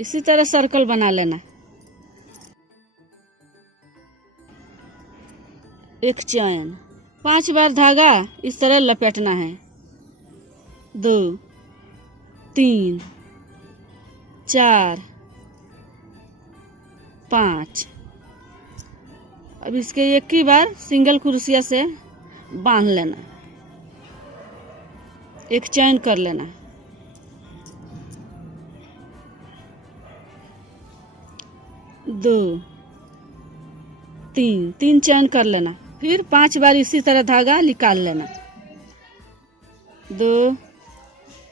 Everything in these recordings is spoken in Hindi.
इसी तरह सर्कल बना लेना। एक चैन, 5 बार धागा इस तरह लपेटना है। 2 3 4 5। अब इसके एक ही बार सिंगल क्रोशिया से बांध लेना, एक चैन कर लेना। 2 3 चैन कर लेना, फिर 5 बार इसी तरह धागा निकाल लेना। 2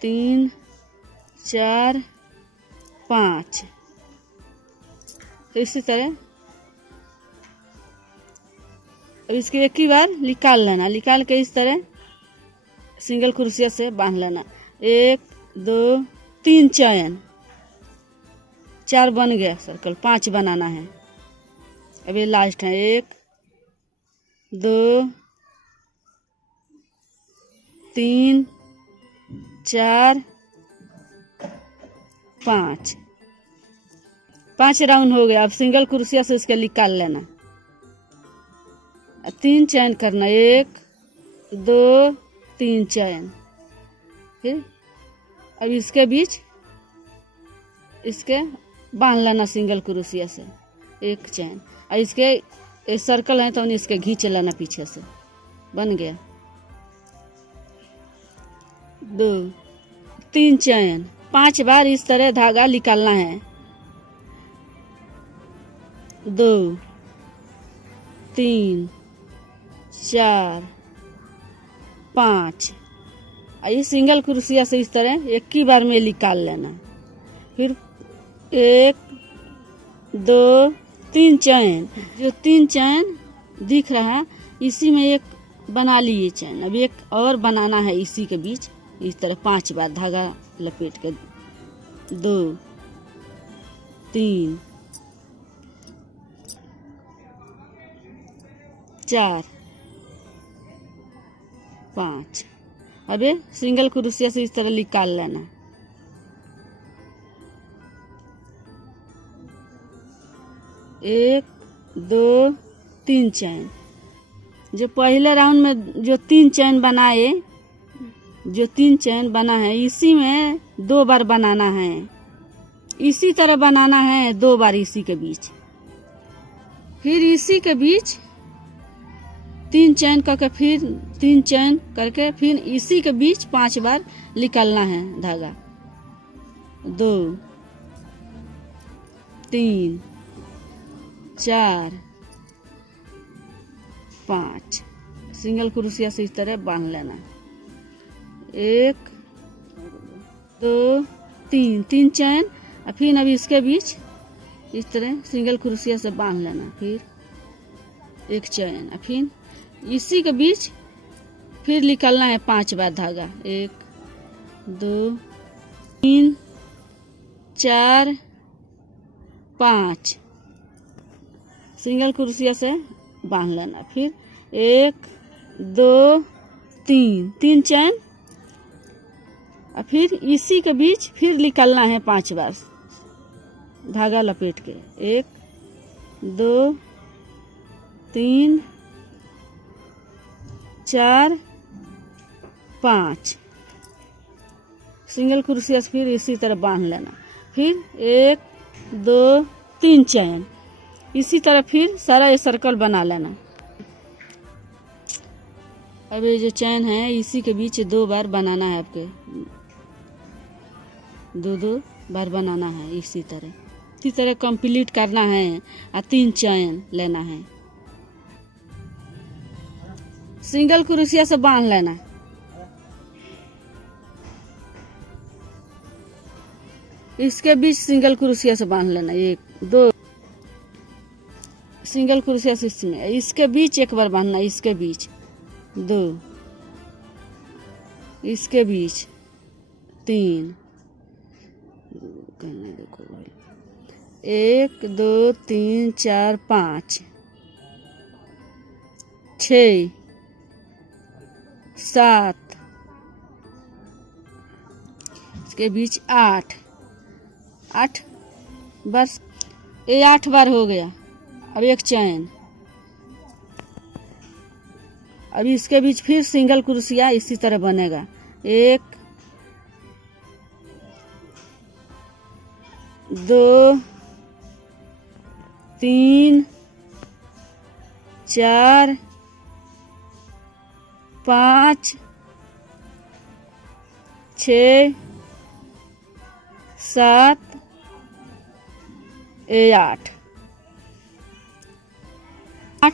3 4 5। तो इसी तरह अब इसके एक ही बार निकाल लेना, निकाल के इस तरह सिंगल क्रोशिया से बांध लेना। 1 2 3 चैन, 4 बन गया सर्कल, 5 बनाना है। अब ये लास्ट है। 1 2 3 4 5। 5 राउंड हो गया। अब सिंगल क्रोशिया से इसके निकाल लेना। 3 चैन करना, 1 2 3 चैन। फिर अब इसके बीच इसके बांध लेना सिंगल क्रोशिया से, एक चैन। और इसके सर्कल है तो इसके खींच लेना पीछे से। बन गया। 2 3 चैन, 5 बार इस तरह धागा निकालना है। 2 3 4 5। ये सिंगल क्रोशिया से इस तरह एक ही बार में निकाल लेना। फिर 1 2 3 चैन, जो 3 चैन दिख रहा है इसी में एक बना लिए चैन। अब एक और बनाना है इसी के बीच, इस तरह 5 बार धागा लपेट के। 2 3 4 5। अब ये सिंगल क्रोशिया से इस तरह निकाल लेना। 1 2 3 चैन। जो पहले राउंड में जो 3 चैन बनाए, जो 3 चैन बना है इसी में 2 बार बनाना है। इसी तरह बनाना है 2 बार इसी के बीच। फिर इसी के बीच 3 चैन करके, फिर 3 चैन करके, फिर इसी के बीच 5 बार निकालना है धागा। 2 3 4 5। सिंगल क्रोशिया से इस तरह बांध लेना। 1 2 3 चैन। और फिर अभी इसके बीच इस तरह सिंगल क्रोशिया से बांध लेना। फिर एक चैन, और फिर इसी के बीच फिर निकालना है 5 बार धागा। 1 2 3 4 5। सिंगल क्रोशिया से बांध लेना। फिर 1 2 3 चैन, और फिर इसी के बीच फिर निकालना है 5 बार धागा लपेट के। 1 2 3 4 5। सिंगल क्रोशिया से फिर इसी तरह बांध लेना। फिर 1 2 3 चैन, इसी तरह फिर सारा ये सर्कल बना लेना। अब ये जो चैन है इसी के बीच 2 बार बनाना है आपके। 2 बार बनाना है इसी तरह कंप्लीट करना है। और 3 चैन लेना है, सिंगल क्रोशिया से बांध लेना। इसके बीच सिंगल क्रोशिया से बांध लेना। 1 2 सिंगल क्रोशिया से इसमें, इसके बीच एक बार बांधना। इसके बीच 2, इसके बीच 3। 1 2 3 4 5 6 7। इसके बीच 8। बस ये 8 बार हो गया। अब एक चैन, अब इसके बीच फिर सिंगल क्रोशिया इसी तरह बनेगा। 1 2 3 4 5 6 7 8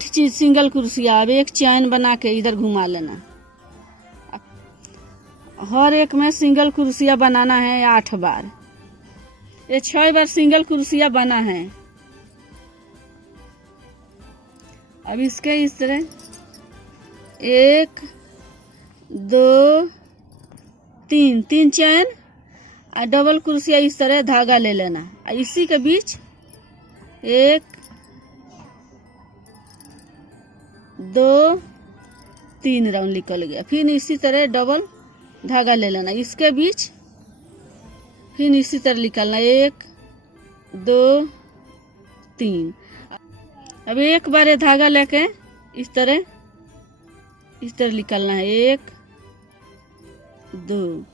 चीज सिंगल क्रोशिया। अब एक चैन बना के इधर घुमा लेना। हर एक में सिंगल क्रोशिया बनाना है 8 बार। ये 6 बार सिंगल क्रोशिया बना है। अब इसके इस तरह 1 2 3 चैन और डबल क्रोशिया इस तरह धागा ले लेना। इसी के बीच 1 2 3 राउंड निकल गया। फिर इसी तरह डबल धागा ले लेना। इसके बीच फिर इसी तरह निकालना। 1 2 3। अब एक बार ये धागा लेके इस तरह निकालना है। 1 2।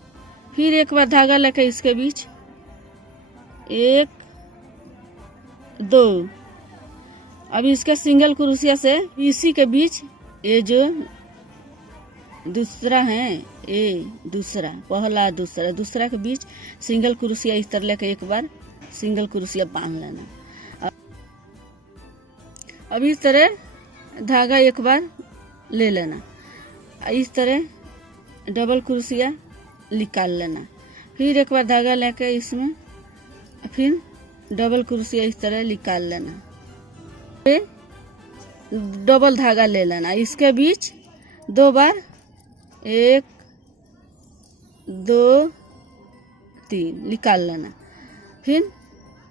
फिर एक बार धागा लेके इसके बीच 1 2। अब इसका सिंगल क्रोशिया से इसी के बीच ये जो दूसरा है, ये दूसरा, पहला दूसरा के बीच सिंगल क्रोशिया इस तरह लेके एक बार सिंगल क्रोशिया बांध लेना। अब इस तरह धागा एक बार ले लेना। इस तरह डबल क्रोशिया निकाल लेना। फिर एक बार धागा लेके इसमें फिर डबल क्रोशिया इस तरह निकाल लेना। डबल धागा ले लेना। इसके बीच 2 बार 1 2 3 निकाल लेना। फिर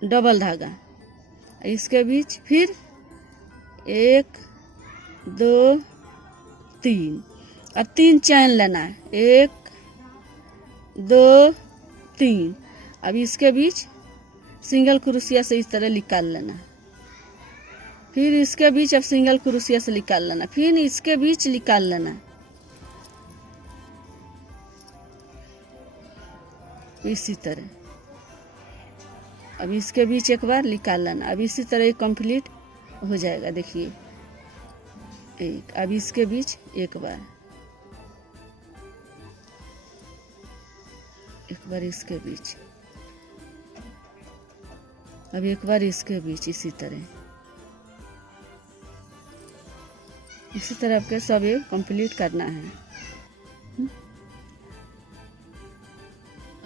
डबल धागा इसके बीच फिर 1 2 3। अब 3 चैन लेना है। 1 2 3। अब इसके बीच सिंगल क्रोशिया से इस तरह निकाल लेना। फिर इसके बीच अब सिंगल क्रोशिया से निकाल लेना। फिर इसके बीच निकाल लेना। इसी तरह अब इसके बीच एक बार निकाल लेना। अब इसी तरह कंप्लीट हो जाएगा। देखिए एक। अब इसके बीच एक बार इसके बीच, अब एक बार इसके बीच। इसी तरह आपके सब ये कंप्लीट करना है।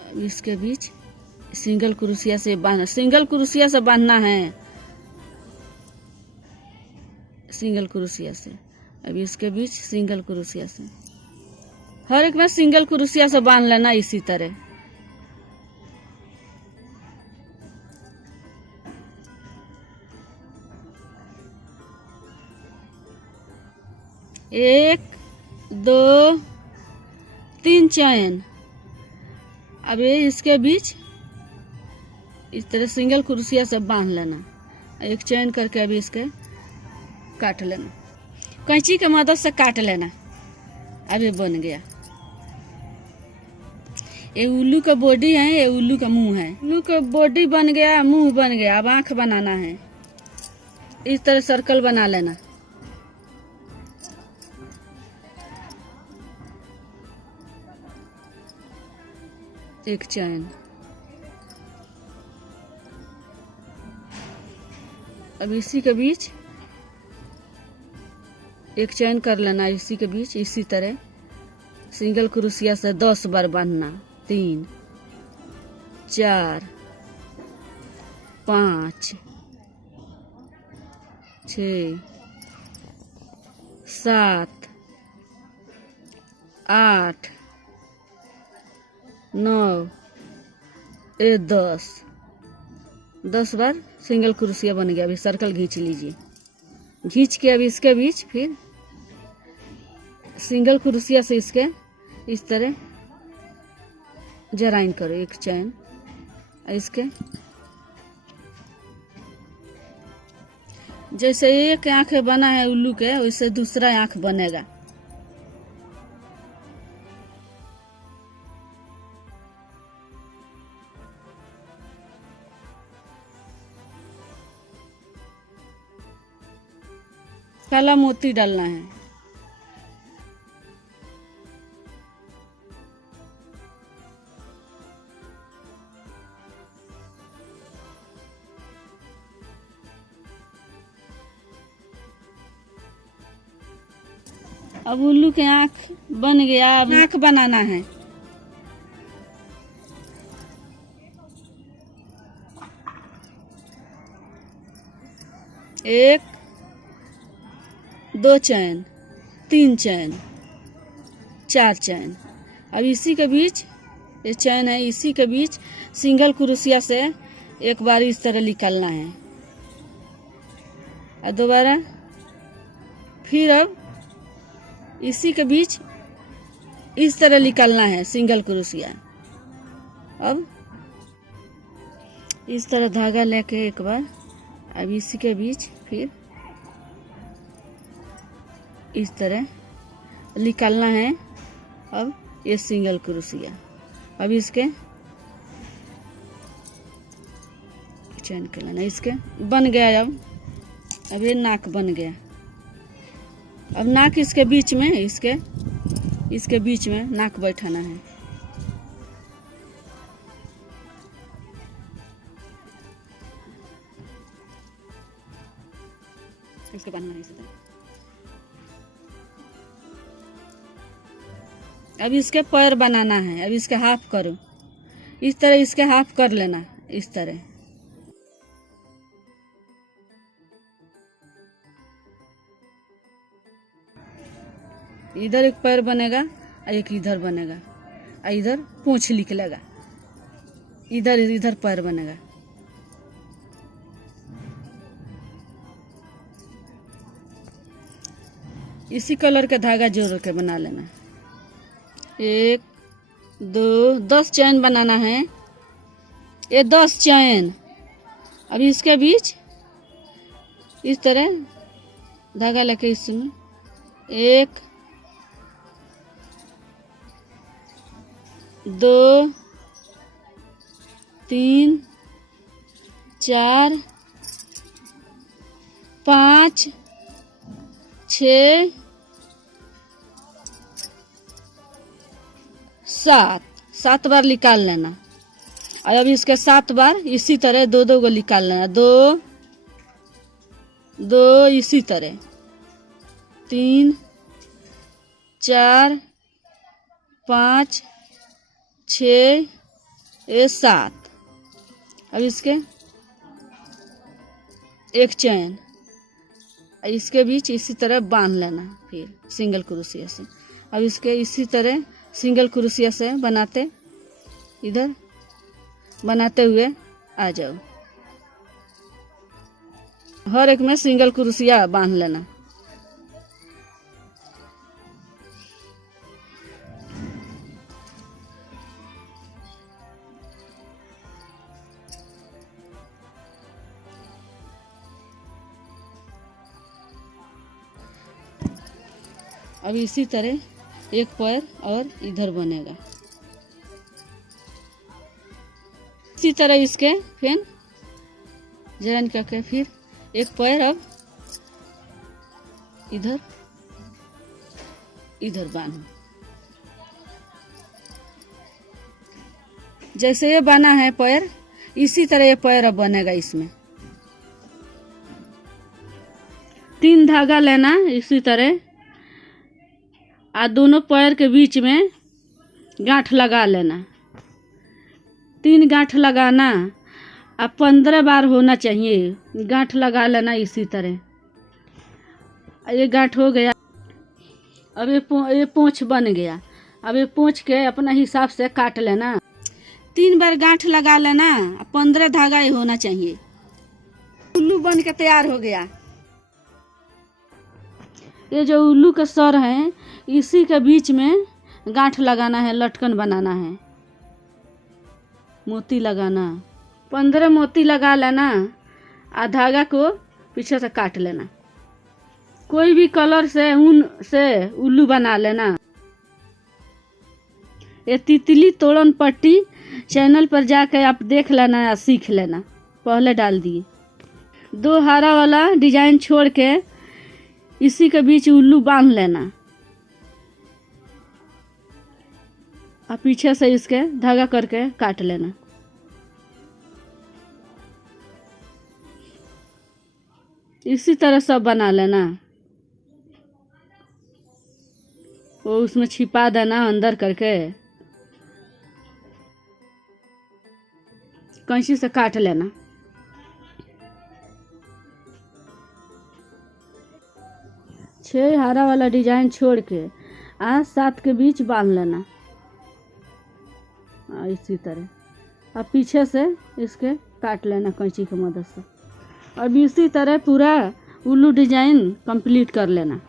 अब इसके बीच सिंगल क्रोशिया से बांधना है। सिंगल क्रोशिया से। अब इसके बीच सिंगल क्रोशिया से हर एक में सिंगल क्रोशिया से बांध लेना। इसी तरह एक 2 3 चैन। अब ये इसके बीच इस तरह सिंगल क्रोशिया से बांध लेना। एक चैन करके अभी इसके काट लेना। कैंची के मदद से काट लेना। अभी बन गया। ये उल्लू का बॉडी है, ये उल्लू का मुंह है। उल्लू का बॉडी बन गया, मुंह बन गया। अब आंख बनाना है। इस तरह सर्कल बना लेना। एक चैन। अब इसी के बीच एक चैन कर लेना। इसी के बीच इसी तरह सिंगल क्रोशिया से 10 बार बांधना। 3 4 5 6 7 8 9 10 बार सिंगल क्रोशिया बन गया। अभी सर्कल खींच लीजिए। खींच के अभी इसके बीच फिर सिंगल क्रोशिया से इसके इस तरह जराइन करो। एक चैन इसके जैसे एक आँख बना है उल्लू के, वैसे दूसरा आँख बनेगा। काला मोती डालना है। अब उल्लू के आँख बन गया, अब आँख बनाना है। एक, दो चैन, तीन चैन, चार चैन। अब इसी के बीच, ये चैन है, इसी के बीच सिंगल क्रोशिया से एक बार इस तरह निकालना है और दोबारा फिर अब इसी के बीच इस तरह निकालना है सिंगल क्रोशिया। अब इस तरह धागा लेके एक बार, अब इसी के बीच फिर इस तरह निकालना है। अब ये सिंगल क्रोशिया, अब इसके चैन कर लेना, इसके बन गया। अब ये नाक बन गया। अब नाक इसके बीच में, इसके बीच में नाक बैठाना है। इसके बांधना है इसी तरह। अब इसके पैर बनाना है। अब इसके हाफ करो, इस तरह इसके हाफ कर लेना, इस तरह। इधर एक पैर बनेगा और एक इधर बनेगा और इधर पूंछ निकलेगा, इधर इधर पैर बनेगा। इसी कलर का धागा जोड़ के बना लेना। एक, दो, 10 चैन बनाना है। ये 10 चैन। अब इसके बीच इस तरह धागा लेके इसमें एक, दो, तीन, चार, 5, 6, 7 बार निकाल लेना। और अब इसके 7 बार इसी तरह दो दो को निकाल लेना। 2, 2 इसी तरह, 3, 4, 5, 6, 7। अब इसके एक चैन, इसके बीच इसी तरह बांध लेना फिर सिंगल क्रोशिया से। अब इसके इसी तरह सिंगल क्रोशिया से बनाते, इधर बनाते हुए आ जाओ। हर एक में सिंगल क्रोशिया बांध लेना। अब इसी तरह एक पैर और इधर बनेगा। इसी तरह इसके फिर जॉइन करके फिर एक पैर अब इधर इधर बांधो। जैसे ये बना है पैर, इसी तरह ये पैर अब बनेगा। इसमें 3 धागा लेना इसी तरह, और दोनों पैर के बीच में गांठ लगा लेना। 3 गांठ लगाना, अब 15 बार होना चाहिए। गांठ लगा लेना इसी तरह। ये गांठ हो गया। अब ये पोंछ बन गया। अब ये पोंछ के अपना हिसाब से काट लेना। 3 बार गांठ लगा लेना, 15 धागा ही होना चाहिए। उल्लू बन के तैयार हो गया। ये जो उल्लू का सर है, इसी के बीच में गांठ लगाना है, लटकन बनाना है, मोती लगाना। 15 मोती लगा लेना और धागा को पीछे से काट लेना। कोई भी कलर से ऊन से उल्लू बना लेना। ये तितली तोड़न पट्टी चैनल पर जाकर आप देख लेना या सीख लेना, पहले डाल दिए। 2 हरा वाला डिजाइन छोड़ के इसी के बीच उल्लू बांध लेना और पीछे से इसके धागा करके काट लेना। इसी तरह सब बना लेना। वो उसमें छिपा देना अंदर करके, कैंची से काट लेना। छह हरा वाला डिजाइन छोड़ के 7 के बीच बांध लेना इसी तरह। अब पीछे से इसके काट लेना कैंची की मदद से। अब इसी तरह पूरा उल्लू डिजाइन कंप्लीट कर लेना।